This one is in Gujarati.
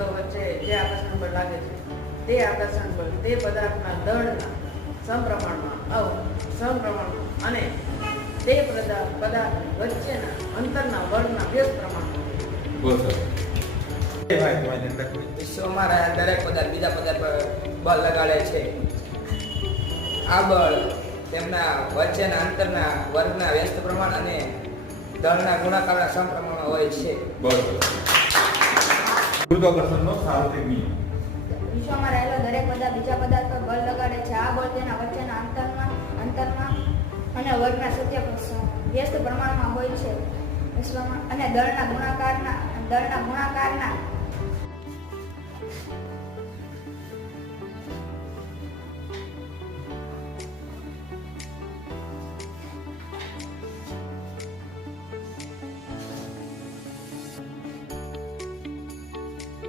પદાર્થો વચ્ચે જે આકર્ષણ બળ લાગે છે તે આકર્ષણ બળ તે પદાર્થના દળના સમપ્રમાણમાં અને તે પદાર્થ વચ્ચેના અંતરના વર્ગના વ્યસ્ત પ્રમાણમાં. વિશ્વમાં રહેલા દરેક પદાર્થ બીજા પદાર્થ પર બળ લગાડે છે. આ બળ તેમના વચ્ચેના અંતરના વર્ગના વ્યસ્ત પ્રમાણ અને દળના ગુણાકારના સમપ્રમાણ હોય છે. ગુરુત્વાકર્ષણનો સાર્વત્રિક નિયમ. વિશ્વમાં રહેલો દરેક પદાર્થ બીજા પદાર્થ પર બળ લગાડે છે. આ બળ તેના વચ્ચેના અંતરમાં અને વર્ગના વ્યસ્ત પ્રમાણમાં હોય છે. વિશ્વમાં અને દળના ગુણાકારના